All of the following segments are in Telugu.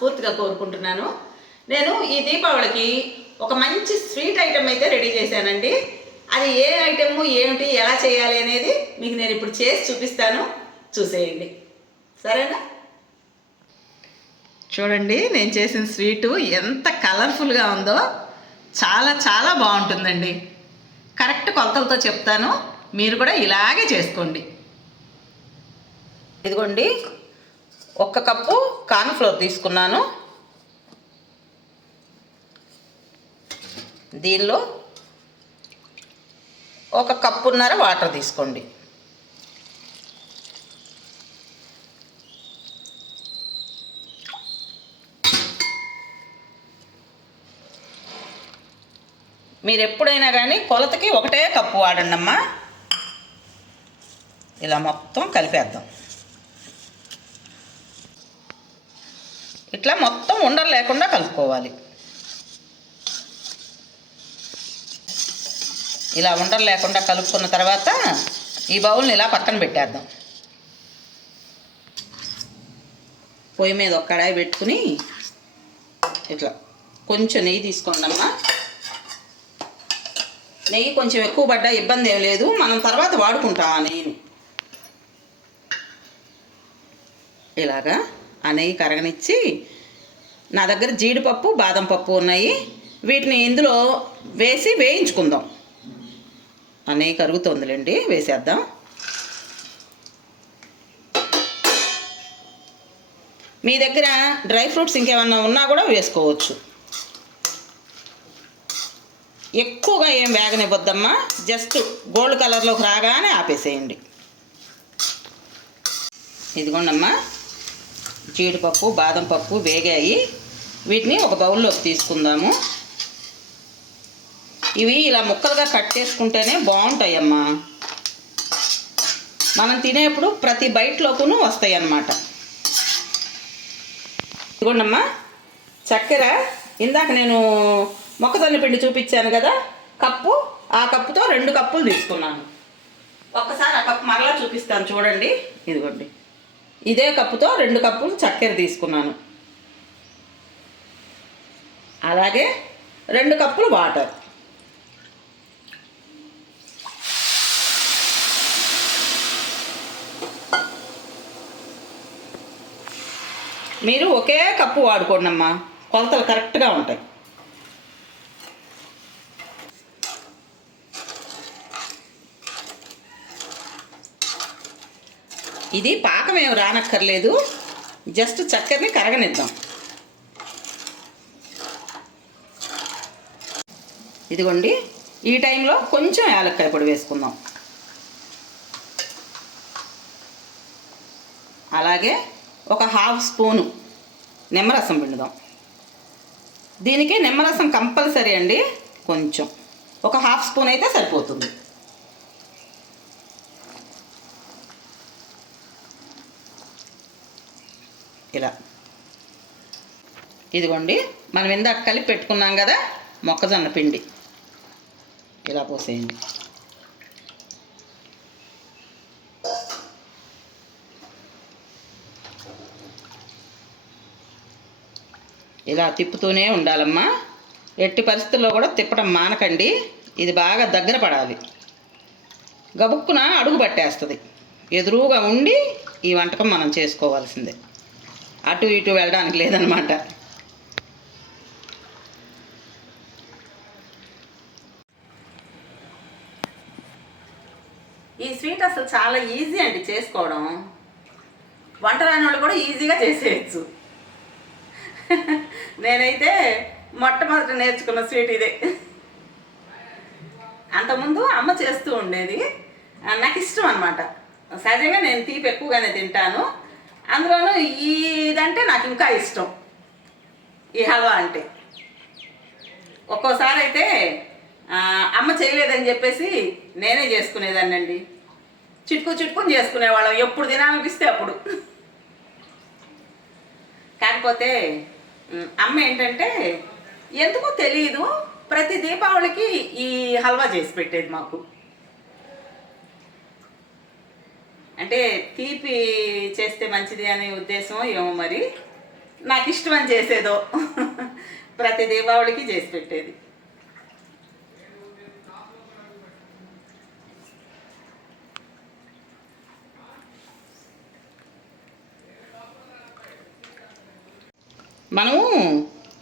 మనస్ఫూర్తిగా కోరుకుంటున్నాను. నేను ఈ దీపావళికి ఒక మంచి స్వీట్ ఐటెం అయితే రెడీ చేశానండి. అది ఏ ఐటెము ఏమిటి ఎలా చేయాలి అనేది మీకు నేను ఇప్పుడు చేసి చూపిస్తాను. చూసేయండి. సరేనా? చూడండి నేను చేసిన స్వీటు ఎంత కలర్ఫుల్గా ఉందో చాలా చాలా బాగుంటుందండి. కరెక్ట్ కొలతలతో చెప్తాను. మీరు కూడా ఇలాగే చేసుకోండి. ఇదిగోండి ఒక్క కప్పు కార్న్ఫ్లోర్ తీసుకున్నాను. దీనిలో ఒక కప్పున్నర వాటర్ తీసుకోండి. మీరు ఎప్పుడైనా కానీ కొలతకి ఒకటే కప్పు వాడండి అమ్మా ఇలా మొత్తం కలిపేద్దాం. ఇట్లా మొత్తం ఉండలు లేకుండా కలుపుకోవాలి. ఇలా ఉండలు లేకుండా కలుపుకున్న తర్వాత ఈ బౌల్ని ఇలా పక్కన పెట్టేద్దాం. పొయ్యి మీద ఒక కడాయి పెట్టుకుని ఇట్లా కొంచెం నెయ్యి తీసుకోండి అమ్మా నెయ్యి కొంచెం ఎక్కువ పడ్డా ఇబ్బంది ఏం లేదు మనం తర్వాత వాడుకుంటాం ఆ నెయ్యిని. ఇలాగా ఆ నెయ్యి కరగనిచ్చి నా దగ్గర జీడిపప్పు బాదం పప్పు ఉన్నాయి. వీటిని ఇందులో వేసి వేయించుకుందాం. ఆ నెయ్యి కరుగుతుందిలేండి వేసేద్దాం. మీ దగ్గర డ్రై ఫ్రూట్స్ ఇంకేమన్నా ఉన్నా కూడా వేసుకోవచ్చు. ఎక్కువగా ఏం వేగనివ్వద్దమ్మా జస్ట్ గోల్డ్ కలర్లోకి రాగానే ఆపేసేయండి. ఇదిగోండమ్మా జీడిపప్పు బాదం పప్పు వేగాయి. వీటిని ఒక బౌల్లోకి తీసుకుందాము. ఇవి ఇలా ముక్కలుగా కట్ చేసుకుంటేనే బాగుంటాయమ్మా. మనం తినేప్పుడు ప్రతి బయటలోకును వస్తాయి అన్నమాట ఇదిగోండమ్మా చక్కెర. ఇందాక నేను మొక్కజొన్న పిండి చూపించాను కదా కప్పు. ఆ కప్పుతో రెండు కప్పులు తీసుకున్నాను. ఒక్కసారి ఆ కప్పు మరలా చూపిస్తాను చూడండి. ఇదిగోండి. ఇదే కప్పుతో రెండు కప్పులు చక్కెర తీసుకున్నాను. అలాగే రెండు కప్పులు వాటర్. మీరు ఒకే కప్పు వాడుకోండి అమ్మా కొలతలు కరెక్ట్గా ఉంటాయి. ఇది పాకం ఏం రానక్కర్లేదు. జస్ట్ చక్కెరని కరగనిద్దాం. ఇదిగోండి ఈ టైంలో కొంచెం యాలక్కాయ పొడి వేసుకుందాం. అలాగే ఒక హాఫ్ స్పూను నిమ్మరసం పిండుదాం. దీనికి నిమ్మరసం కంపల్సరీ అండి కొంచెం. ఒక హాఫ్ స్పూన్ అయితే సరిపోతుంది. ఇలా. ఇదిగోండి మనం ఇందాక కలిపి పెట్టుకున్నాం కదా మొక్కజొన్న పిండి. ఇలా పోసేయండి. ఇలా తిప్పుతూనే ఉండాలమ్మా. ఎట్టి పరిస్థితుల్లో కూడా తిప్పడం మానకండి. ఇది బాగా దగ్గర పడాలి. గబుక్కున అడుగు పట్టేస్తుంది. ఎదురుగా ఉండి ఈ వంటకం మనం చేసుకోవాల్సిందే. అటు ఇటు వెళ్ళడానికి లేదనమాట. ఈ స్వీట్ అసలు చాలా ఈజీ అండి చేసుకోవడం. వంట రాని వాళ్ళు కూడా ఈజీగా చేసేయచ్చు. నేనైతే మొట్టమొదట నేర్చుకున్న స్వీట్ ఇదే. అంతకుముందు అమ్మ చేస్తూ ఉండేది. నాకు ఇష్టం అనమాట సహజంగా నేను తీపి ఎక్కువగానే తింటాను. అందులోనూ ఇదంటే నాకు ఇంకా ఇష్టం. ఈ హల్వా అంటే. ఒక్కోసారి అయితే అమ్మ చేయలేదని చెప్పేసి నేనే చేసుకునేదాన్నండి. చిట్కు చిట్కుని చేసుకునేవాళ్ళం. ఎప్పుడు తినాలనిపిస్తే అప్పుడు. కాకపోతే అమ్మ ఏంటంటే ఎందుకో తెలియదు ప్రతి దీపావళికి ఈ హల్వా చేసి పెట్టేది మాకు. అంటే తీపి చేస్తే మంచిది అనే ఉద్దేశం ఏమో మరి. నాకు ఇష్టం అని చేసేదో. ప్రతి దీపావళికి చేసి పెట్టేది. మనము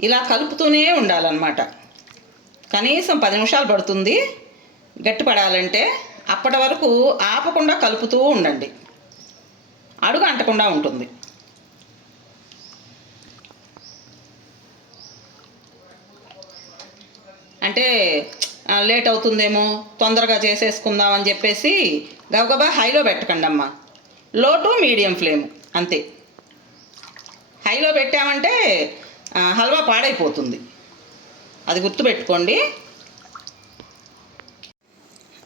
ఇలా కలుపుతూనే ఉండాలన్నమాట. కనీసం పది నిమిషాలు పడుతుంది. గట్టిపడాలంటే అప్పటి వరకు ఆపకుండా కలుపుతూ ఉండండి. అడుగు అంటకుండా ఉంటుంది. అంటే లేట్ అవుతుందేమో తొందరగా చేసేసుకుందాం అని చెప్పేసి గబగబా హైలో పెట్టకండి అమ్మ. లో టు మీడియం ఫ్లేమ్ అంతే. హైలో పెట్టామంటే హల్వా పాడైపోతుంది. అది గుర్తుపెట్టుకోండి.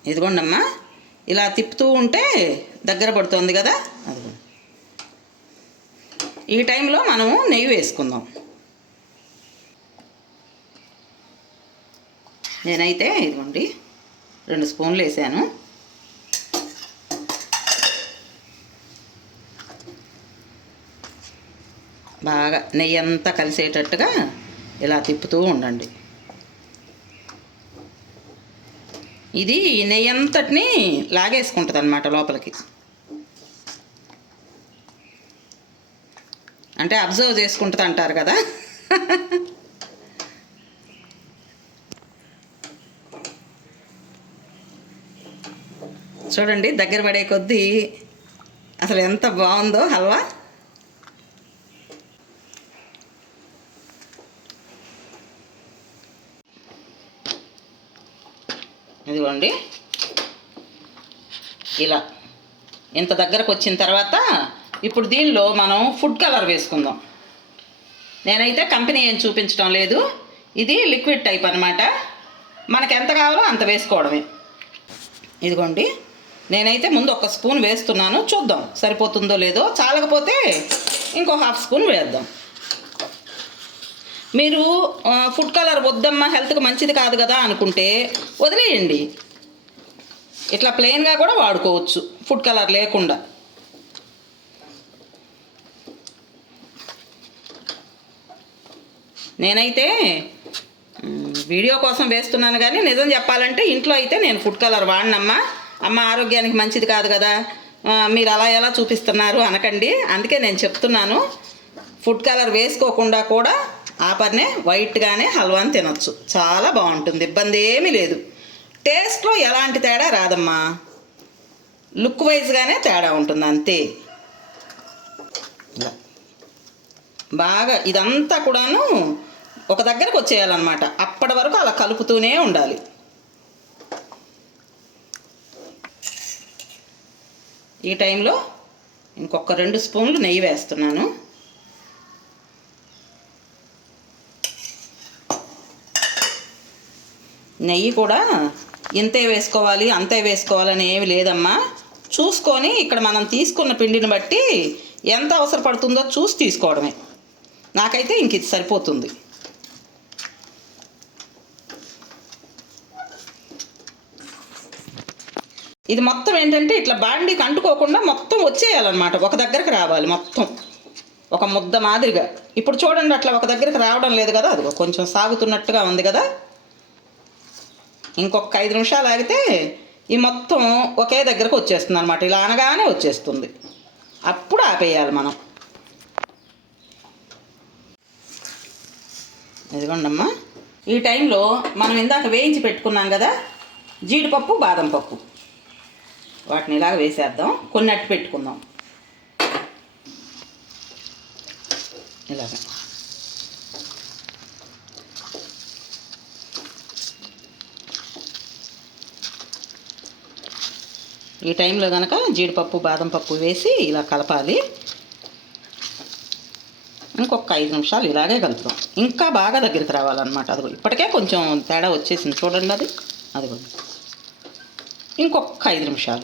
ఇదిగోండమ్మా ఇలా తిప్పుతూ ఉంటే దగ్గర పడుతుంది కదా? అదిగో. ఈ టైంలో మనము నెయ్యి వేసుకుందాం. నేనైతే ఇదిగోండి రెండు స్పూన్లు వేసాను. బాగా నెయ్యి అంతా కలిసేటట్టుగా ఇలా తిప్పుతూ ఉండండి. ఇది నెయ్యి అంతటిని లాగేసుకుంటుంది అనమాట లోపలికి. అంటే అబ్జర్వ్ చేసుకుంటుంది అంటారు కదా. చూడండి దగ్గర పడే కొద్దీ అసలు ఎంత బాగుందో హల్వా. ఇదిగోండి. ఇలా. ఇంత దగ్గరకు వచ్చిన తర్వాత ఇప్పుడు దీనిలో మనం ఫుడ్ కలర్ వేసుకుందాం. నేనైతే కంపెనీ ఏం చూపించడం లేదు. ఇది లిక్విడ్ టైప్ అనమాట మనకు ఎంత కావాలో అంత వేసుకోవడమే. ఇదిగోండి. నేనైతే ముందు ఒక స్పూన్ వేస్తున్నాను. చూద్దాం సరిపోతుందో లేదో. చాలకపోతే ఇంకో హాఫ్ స్పూన్ వేద్దాం. మీరు ఫుడ్ కలర్ వద్దమ్మా హెల్త్కి మంచిది కాదు కదా అనుకుంటే వదిలేయండి. ఇట్లా ప్లెయిన్గా కూడా వాడుకోవచ్చు ఫుడ్ కలర్ లేకుండా. నేనైతే వీడియో కోసం వేస్తున్నాను కానీ నిజం చెప్పాలంటే ఇంట్లో అయితే నేను ఫుడ్ కలర్ వాడినమ్మా. అమ్మ ఆరోగ్యానికి మంచిది కాదు కదా. మీరు అలా ఎలా చూపిస్తున్నారు అనకండి. అందుకే నేను చెప్తున్నాను ఫుడ్ కలర్ వేసుకోకుండా కూడా ఆపర్నే వైట్గానే హల్వాని తినొచ్చు. చాలా బాగుంటుంది. ఇబ్బంది ఏమీ లేదు. టేస్ట్లో ఎలాంటి తేడా రాదమ్మా. లుక్ వైజ్గానే తేడా ఉంటుంది అంతే. బాగా ఇదంతా కూడాను ఒక దగ్గరకు వచ్చేయాలన్నమాట. అప్పటి వరకు అలా కలుపుతూనే ఉండాలి. ఈ టైంలో ఇంకొక రెండు స్పూన్లు నెయ్యి వేస్తున్నాను. నెయ్యి కూడా ఇంతే వేసుకోవాలి అంతే వేసుకోవాలని ఏమి లేదమ్మా. చూసుకొని ఇక్కడ మనం తీసుకున్న పిండిని బట్టి ఎంత అవసరపడుతుందో చూసి తీసుకోవడమే. నాకైతే ఇంక ఇది సరిపోతుంది. ఇది మొత్తం ఏంటంటే ఇట్లా బాండీకి అంటుకోకుండా మొత్తం వచ్చేయాలన్నమాట. ఒక దగ్గరకు రావాలి మొత్తం. ఒక ముద్ద మాదిరిగా. ఇప్పుడు చూడండి అట్లా ఒక దగ్గరికి రావడం లేదు కదా అది కొంచెం సాగుతున్నట్టుగా ఉంది కదా. ఇంకొక ఐదు నిమిషాలు ఆగితే ఈ మొత్తం ఒకే దగ్గరకు వచ్చేస్తుంది అనమాట ఇలా అనగానే వచ్చేస్తుంది. అప్పుడు ఆపేయాలి మనం. ఇదిగోండమ్మా. ఈ టైంలో మనం ఇందాక వేయించి పెట్టుకున్నాం కదా జీడిపప్పు బాదం పప్పు. వాటిని ఇలాగ వేసేద్దాం. కొన్ని అట్టు పెట్టుకుందాం. ఇలాగ. ఈ టైంలో కనుక జీడిపప్పు బాదం పప్పు వేసి ఇలా కలపాలి. ఇంకొక ఐదు నిమిషాలు ఇలాగే కలుపుదాం. ఇంకా బాగా దగ్గరికి రావాలన్నమాట. అదిగో ఇప్పటికే కొంచెం తేడా వచ్చేసింది చూడండి అది. అదిగో. ఇంకొక ఐదు నిమిషాలు.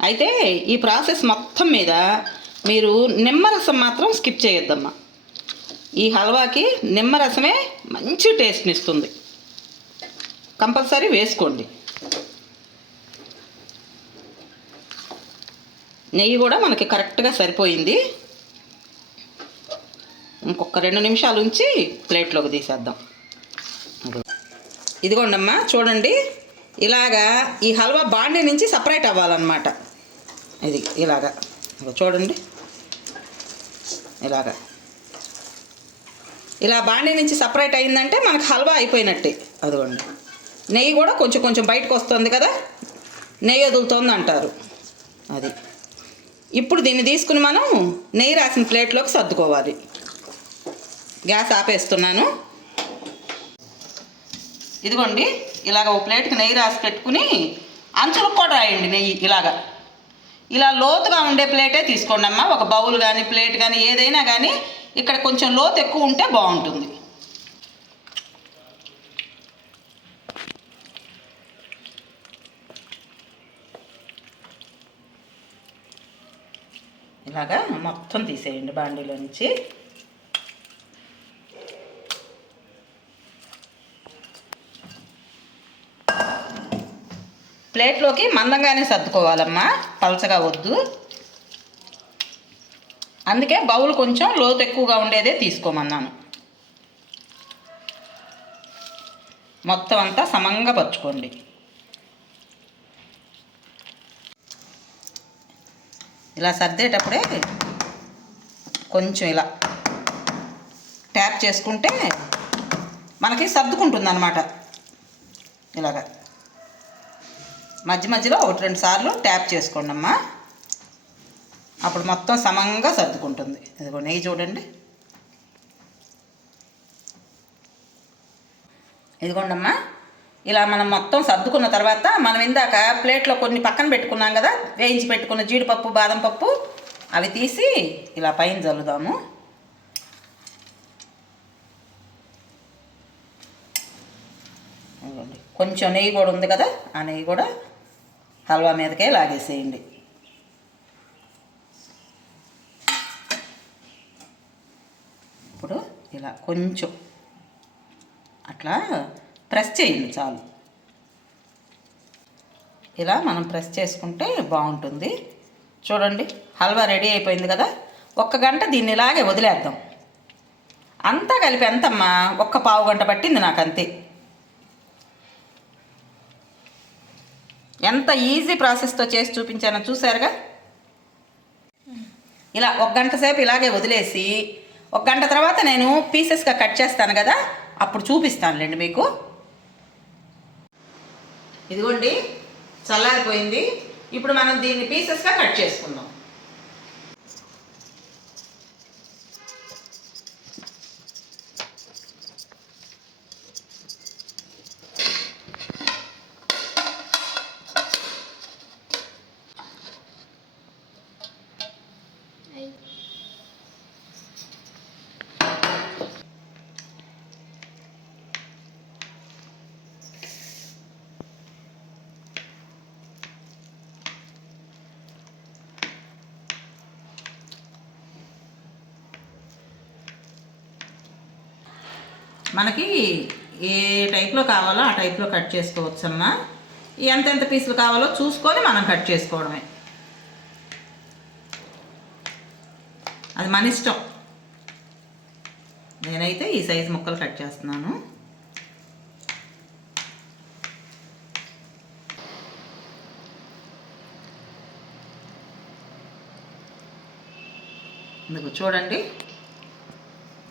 అయితే ఈ ప్రాసెస్ మొత్తం మీద మీరు నిమ్మరసం మాత్రం స్కిప్ చేయొద్దమ్మా. ఈ హల్వాకి నిమ్మరసమే మంచి టేస్ట్ని ఇస్తుంది కంపల్సరీ వేసుకోండి. నెయ్యి కూడా మనకి కరెక్ట్గా సరిపోయింది. ఇంకొక రెండు నిమిషాలు ఉంచి ప్లేట్లోకి తీసేద్దాం. ఇదిగోండమ్మా చూడండి. ఇలాగా ఈ హల్వా బాండీ నుంచి సపరేట్ అవ్వాలన్నమాట. ఇది ఇలాగా. చూడండి. ఇలాగా. ఇలా బాండీ నుంచి సపరేట్ అయిందంటే మనకు హల్వా అయిపోయినట్టే. అదిగోండి. నెయ్యి కూడా కొంచెం కొంచెం బయటకు వస్తుంది కదా? నెయ్యి వదులుతుంది అంటారు అది. ఇప్పుడు దీన్ని తీసుకుని మనం నెయ్యి రాసిన ప్లేట్లోకి సర్దుకోవాలి. గ్యాస్ ఆపేస్తున్నాను. ఇదిగోండి ఇలాగ ఒక ప్లేట్కి నెయ్యి రాసి పెట్టుకుని అంచులకు కూడా రాయండి నెయ్యి ఇలాగ. ఇలా లోతుగా ఉండే ప్లేటే తీసుకోండి అమ్మా ఒక బౌల్ కానీ ప్లేట్ కానీ ఏదైనా కానీ ఇక్కడ కొంచెం లోతు ఎక్కువ ఉంటే బాగుంటుంది. ఇలాగా మొత్తం తీసేయండి బాండీలో నుంచి ప్లేట్లోకి మందంగానే సర్దుకోవాలమ్మా పలచగా వద్దు. అందుకే బౌల్ కొంచెం లోతు ఎక్కువగా ఉండేదే తీసుకోమన్నాను. మొత్తం అంతా సమంగా పరుచుకోండి. ఇలా సర్దేటప్పుడే కొంచెం ఇలా ట్యాప్ చేసుకుంటే మనకి సర్దుకుంటుంది అనమాట ఇలాగా. మధ్య మధ్యలో ఒకటి రెండు సార్లు ట్యాప్ చేసుకోండి అమ్మా అప్పుడు మొత్తం సమంగా సర్దుకుంటుంది. ఇదిగో నెయ్యి చూడండి. ఇదిగోండమ్మా. ఇలా మనం మొత్తం సర్దుకున్న తర్వాత మనం ఇందాక ప్లేట్లో కొన్ని పక్కన పెట్టుకున్నాం కదా వేయించి పెట్టుకున్న జీడిపప్పు బాదం పప్పు అవి తీసి ఇలా పైన చల్లుదాము. కొంచెం నెయ్యి కూడా ఉంది కదా ఆ నెయ్యి కూడా హల్వా మీదకే లాగేసేయండి. ఇప్పుడు ఇలా కొంచెం అట్లా ప్రెస్ చేయండి చాలు. ఇలా మనం ప్రెస్ చేసుకుంటే బాగుంటుంది. చూడండి హల్వా రెడీ అయిపోయింది కదా? ఒక్క గంట దీన్ని ఇలాగే వదిలేద్దాం. అంతా కలిపి ఎంతమ్మా? ఒక్క పావు గంట పట్టింది నాకు అంతే ఎంత ఈజీ ప్రాసెస్తో చేసి చూపించానో చూసారుగా ఇలా ఒక గంట సేపు ఇలాగే వదిలేసి ఒక గంట తర్వాత నేను పీసెస్గా కట్ చేస్తాను కదా? అప్పుడు చూపిస్తానులేండి మీకు. ఇదిగోండి చల్లారిపోయింది. ఇప్పుడు మనం దీన్ని పీసెస్గా కట్ చేసుకుందాం. మనకి ఏ టైప్లో కావాలో ఆ టైప్లో కట్ చేసుకోవచ్చమ్మా. ఎంతెంత పీసులు కావాలో చూసుకొని మనం కట్ చేసుకోవడమే. అది మన ఇష్టం. నేనైతే ఈ సైజు ముక్కలు కట్ చేస్తున్నాను. ఇందుకు చూడండి.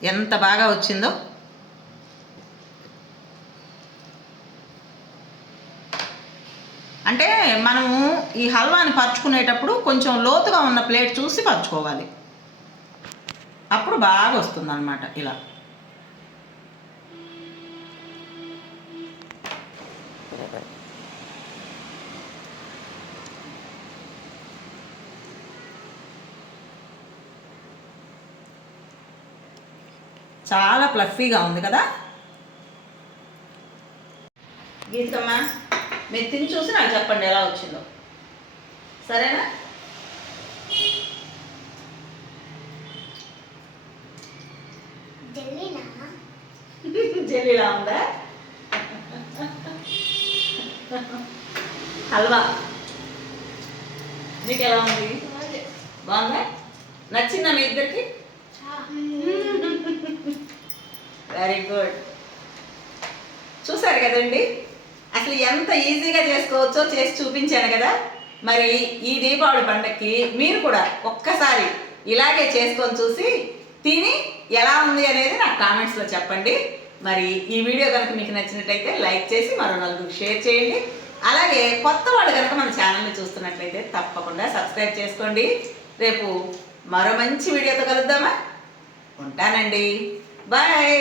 ఎంత బాగా వచ్చిందో. అంటే మనము ఈ హల్వాని పరుచుకునేటప్పుడు కొంచెం లోతుగా ఉన్న ప్లేట్ చూసి పరుచుకోవాలి. అప్పుడు బాగా వస్తుంది అనమాట ఇలా. చాలా ప్లఫీగా ఉంది కదా? గీతమ్మా. మీరు తిని చూసి నాకు చెప్పండి ఎలా వచ్చిందో. సరేనా? జెల్లీలా ఉందా? హల్వా. మీకు ఎలా ఉంది. బాగుందా. నచ్చిందా మీ ఇద్దరికి? వెరీ గుడ్ చూసారు కదండి? అసలు ఎంత ఈజీగా చేసుకోవచ్చో చేసి చూపించాను కదా. మరి ఈ దీపావళి పండగకి మీరు కూడా ఒక్కసారి ఇలాగే చేసుకొని చూసి తిని ఎలా ఉంది అనేది నాకు కామెంట్స్లో చెప్పండి. మరి ఈ వీడియో కనుక మీకు నచ్చినట్టయితే లైక్ చేసి మరో నలుగురు షేర్ చేయండి. అలాగే కొత్త వాళ్ళు కనుక మన ఛానల్ని చూస్తున్నట్లయితే తప్పకుండా సబ్స్క్రైబ్ చేసుకోండి. రేపు మరో మంచి వీడియోతో కలుద్దామా? ఉంటానండి. బాయ్